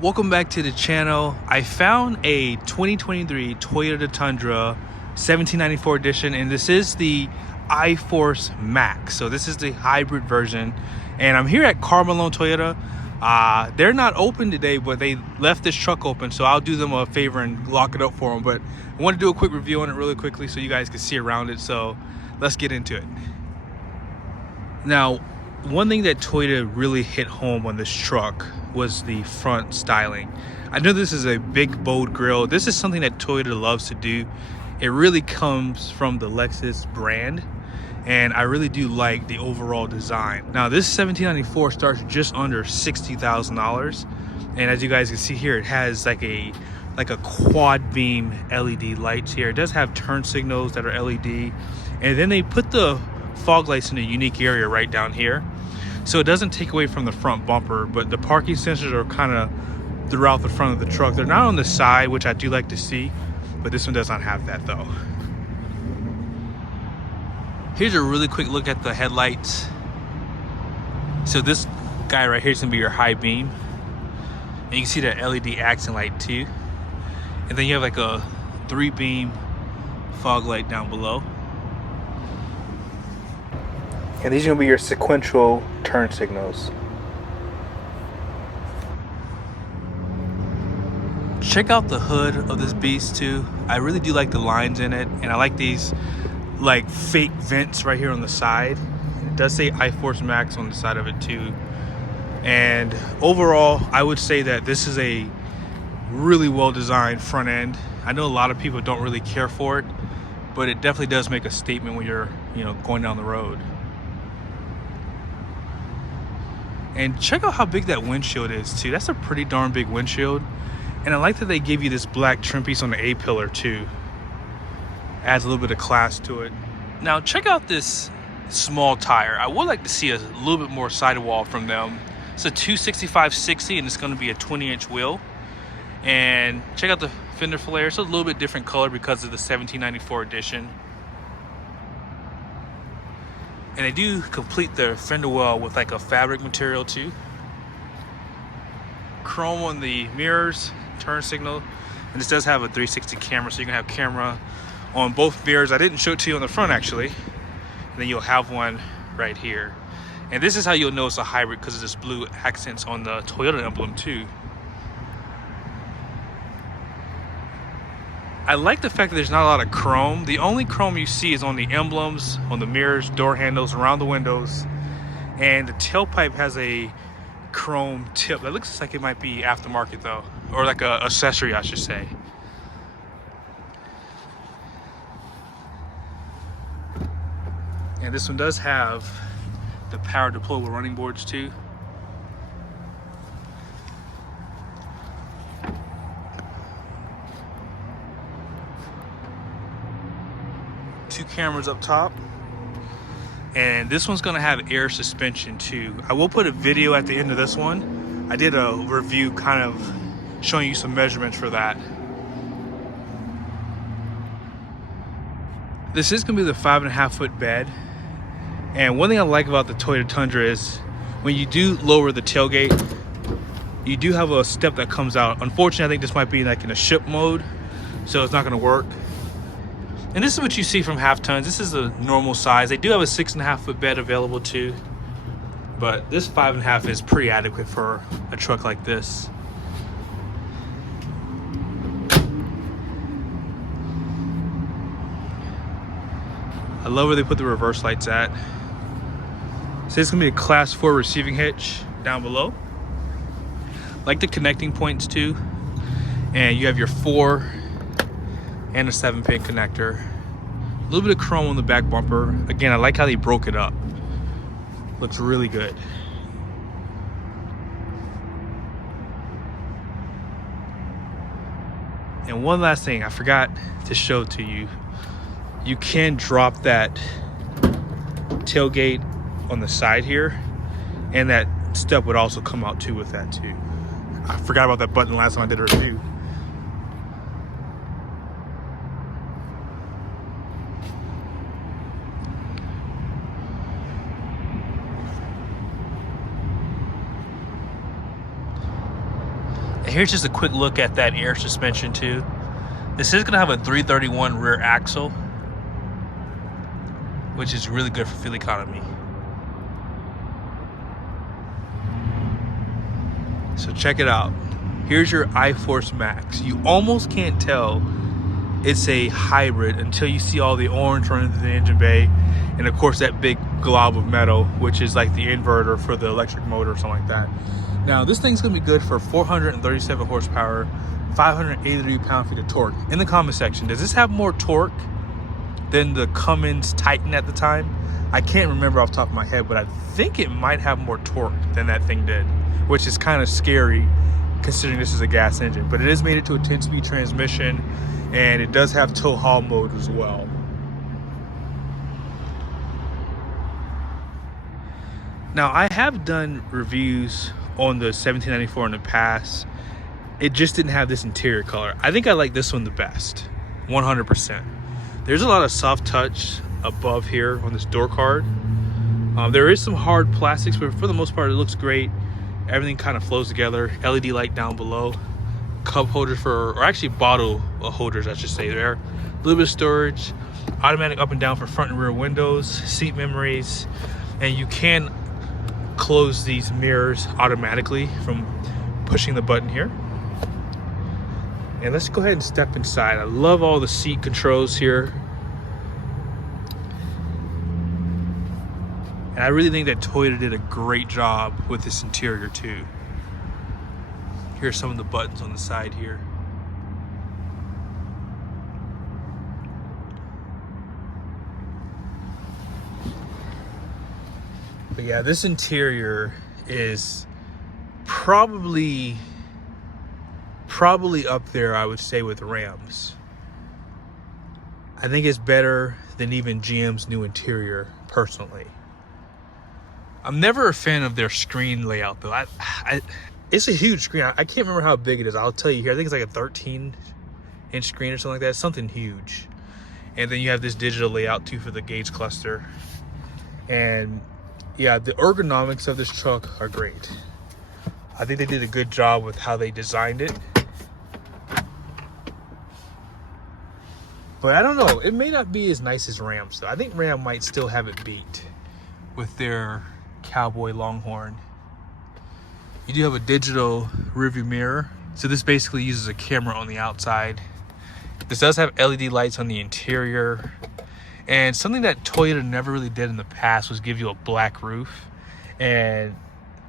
Welcome back to the channel. I found a 2023 Toyota Tundra 1794 edition, and this is the iForce Max. So this is the hybrid version, and I'm here at Carmelone Toyota. They're not open today, but they left this truck open, so I'll do them a favor and lock it up for them. But I want to do a quick review on it really quickly so you guys can see around it. So let's get into it. Now, one thing that Toyota really hit home on this truck was the front styling. I know this is a big, bold grille. This is something that Toyota loves to do. It really comes from the Lexus brand, and I really do like the overall design. Now, this 1794 starts just under $60,000, and as you guys can see here, it has like a quad beam LED lights here. It does have turn signals that are LED, and then they put the fog lights in a unique area right down here, so it doesn't take away from the front bumper, but the parking sensors are kind of throughout the front of the truck. They're not on the side, which I do like to see, but this one does not have that though. Here's a really quick look at the headlights. So this guy right here is gonna be your high beam, and you can see that LED accent light too, and then you have like a 3-beam fog light down below. And these are gonna be your sequential turn signals. Check out the hood of this beast too. I really do like the lines in it, and I like these like fake vents right here on the side. It does say iForce Max on the side of it too. And overall, I would say that this is a really well designed front end. I know a lot of people don't really care for it, but it definitely does make a statement when you're, going down the road. And check out how big that windshield is too. That's a pretty darn big windshield. And I like that they give you this black trim piece on the A-pillar too. Adds a little bit of class to it. Now check out this small tire. I would like to see a little bit more sidewall from them. It's a 265/60, and it's going to be a 20-inch wheel. And check out the fender flare. It's a little bit different color because of the 1794 edition. And they do complete their fender well with like a fabric material too. Chrome on the mirrors, turn signal, and this does have a 360 camera, so you can have camera on both mirrors. I didn't show it to you on the front actually. And then you'll have one right here. And this is how you'll know it's a hybrid, because of this blue accents on the Toyota emblem too. I like the fact that there's not a lot of chrome. The only chrome you see is on the emblems, on the mirrors, door handles, around the windows. And the tailpipe has a chrome tip that looks like it might be aftermarket though, or like a accessory I should say. And this one does have the power deployable running boards too. Two cameras up top, and this one's gonna have air suspension too. I will put a video at the end of this one. I did a review kind of showing you some measurements for that. This is gonna be the 5.5-foot bed, and one thing I like about the Toyota Tundra is when you do lower the tailgate, you do have a step that comes out. Unfortunately, I think this might be like in a ship mode, so it's not gonna work. And this is what you see from half tons. This is a normal size. They do have a 6.5-foot bed available too, but this 5.5 is pretty adequate for a truck like this. I love where they put the reverse lights at. So it's gonna be a class 4 receiving hitch down below. Like the connecting points too. And you have your 4 and a 7-pin connector. A little bit of chrome on the back bumper. Again, I like how they broke it up. Looks really good. And one last thing I forgot to show to you. You can drop that tailgate on the side here, and that step would also come out too with that too. I forgot about that button last time I did a review. And here's just a quick look at that air suspension too. This is gonna have a 331 rear axle, which is really good for fuel economy. So check it out. Here's your iForce Max. You almost can't tell it's a hybrid until you see all the orange running through the engine bay, and of course that big glob of metal, which is like the inverter for the electric motor or something like that. Now this thing's gonna be good for 437 horsepower, 583 pound-feet of torque. In the comment section, does this have more torque than the Cummins Titan at the time? I can't remember off the top of my head, but I think it might have more torque than that thing did, which is kind of scary considering this is a gas engine. But it is made it to a 10-speed transmission, and it does have tow haul mode as well. Now I have done reviews on the 1794 in the past. It just didn't have this interior color. I think I like this one the best, 100%. There's a lot of soft touch above here on this door card. There is some hard plastics, but for the most part it looks great. Everything kind of flows together. LED light down below. Cup holders for, or actually bottle holders I should say there. A little bit of storage. Automatic up and down for front and rear windows. Seat memories. And you can close these mirrors automatically from pushing the button here. And let's go ahead and step inside. I love all the seat controls here. And I really think that Toyota did a great job with this interior too. Here's some of the buttons on the side here. But yeah, this interior is probably up there, I would say, with Ram's. I think it's better than even GM's new interior, personally. I'm never a fan of their screen layout, though. It's a huge screen. I can't remember how big it is. I'll tell you here. I think it's like a 13-inch screen or something like that. Something huge. And then you have this digital layout, too, for the gauge cluster. And, yeah, the ergonomics of this truck are great. I think they did a good job with how they designed it. But I don't know. It may not be as nice as Ram's, though. I think Ram might still have it beat with their Cowboy Longhorn. You do have a digital rearview mirror. So this basically uses a camera on the outside. This does have LED lights on the interior. And something that Toyota never really did in the past was give you a black roof. And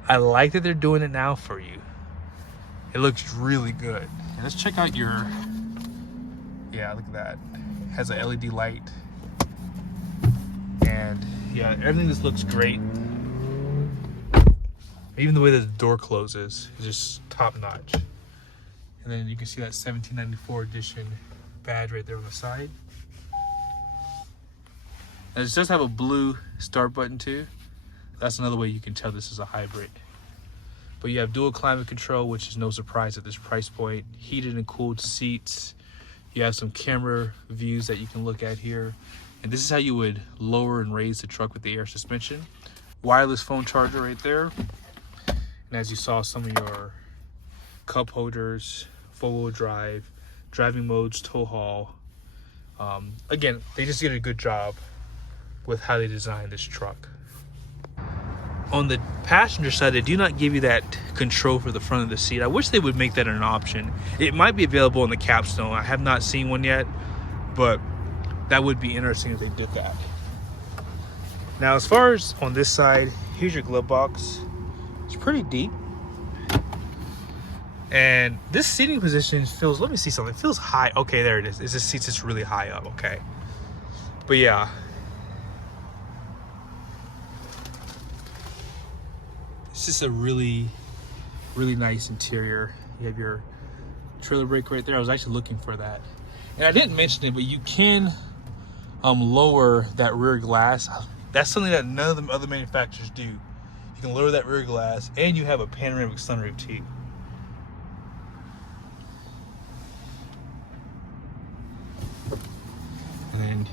I like that they're doing it now for you. It looks really good. And let's check out your... Yeah, look at that. It has a LED light. And yeah, everything just looks great. Even the way that the door closes is just top notch. And then you can see that 1794 edition badge right there on the side. And it does have a blue start button too. That's another way you can tell this is a hybrid. But you have dual climate control, which is no surprise at this price point. Heated and cooled seats. You have some camera views that you can look at here. And this is how you would lower and raise the truck with the air suspension. Wireless phone charger right there. And as you saw, some of your cup holders, four-wheel drive, driving modes, tow haul. Again, they just did a good job with how they designed this truck. On the passenger side, they do not give you that control for the front of the seat. I wish they would make that an option. It might be available in the capstone. I have not seen one yet, but that would be interesting if they did that. Now, as far as on this side, here's your glove box. It's pretty deep. And this seating position feels, let me see something. It feels high. Okay, there it is. It just seats it's really high up. Okay. But yeah. It's just a really, really nice interior. You have your trailer brake right there. I was actually looking for that. And I didn't mention it, but you can lower that rear glass. That's something that none of the other manufacturers do. You can lower that rear glass, and you have a panoramic sunroof too. And then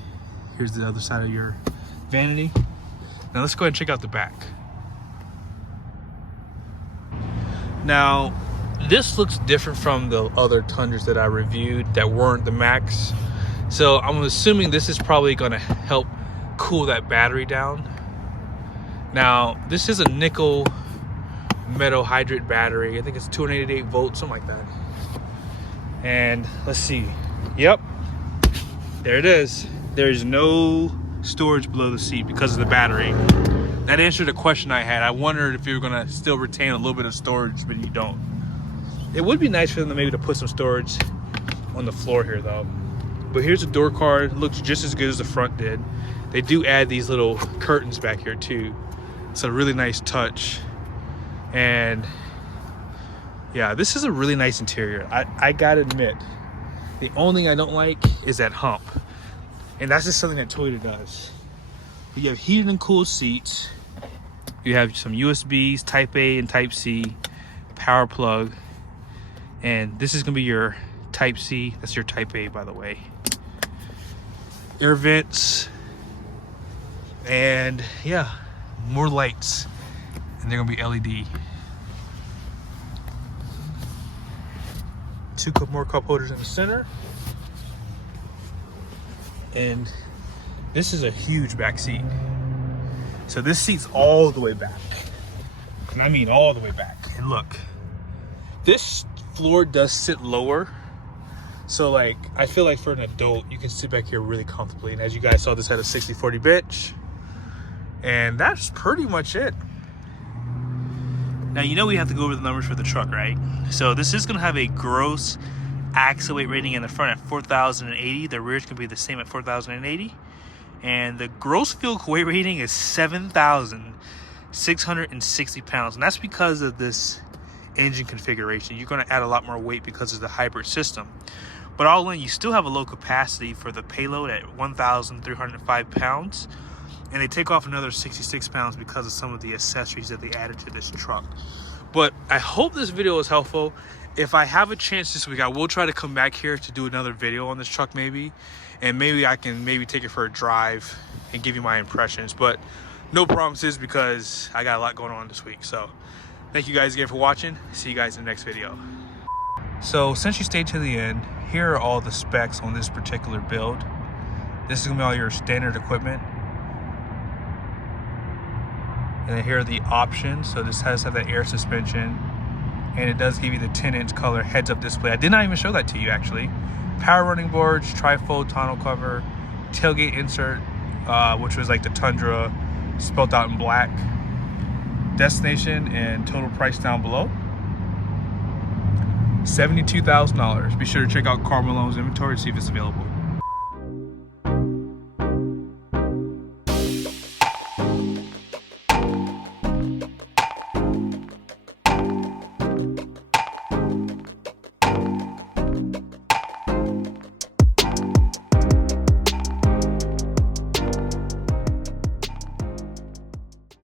here's the other side of your vanity. Now let's go ahead and check out the back. Now, this looks different from the other Tundras that I reviewed that weren't the Max. So I'm assuming this is probably going to help cool that battery down. Now, this is a nickel metal hydrate battery. I think it's 288 volts, something like that. And let's see. Yep, there it is. There's no storage below the seat because of the battery. That answered a question I had. I wondered if you were going to still retain a little bit of storage, but you don't. It would be nice for them to put some storage on the floor here though. But here's a door card. Looks just as good as the front did. They do add these little curtains back here too. It's a really nice touch. And yeah, this is a really nice interior. I gotta admit, the only thing I don't like is that hump. And that's just something that Toyota does. You have heated and cooled seats. You have some USBs, Type A and Type C, power plug. And this is gonna be your Type C. That's your Type A, by the way. Air vents. And yeah, more lights. And they're gonna be LED. Two more cup holders in the center. And this is a huge back seat. So this seat's all the way back. And I mean all the way back. And look, this floor does sit lower. So like, I feel like for an adult, you can sit back here really comfortably. And as you guys saw, this had a 60/40 bitch. And that's pretty much it. Now, you know we have to go over the numbers for the truck, right? So this is gonna have a gross axle weight rating in the front at 4,080. The rear is gonna be the same at 4,080. And the gross vehicle weight rating is 7,660 pounds. And that's because of this engine configuration. You're gonna add a lot more weight because of the hybrid system. But all in, you still have a low capacity for the payload at 1,305 pounds. And they take off another 66 pounds because of some of the accessories that they added to this truck. But I hope this video was helpful. If I have a chance this week, I will try to come back here to do another video on this truck maybe. And maybe I can take it for a drive and give you my impressions. But no promises because I got a lot going on this week. So thank you guys again for watching. See you guys in the next video. So since you stayed to the end, here are all the specs on this particular build. This is gonna be all your standard equipment. And then here are the options. So this has to have that air suspension. And it does give you the 10-inch color heads-up display. I did not even show that to you actually. Power running boards, trifold tonneau cover, tailgate insert, which was like the Tundra spelled out in black. Destination and total price down below. $72,000. Be sure to check out Carl Malone's inventory to see if it's available.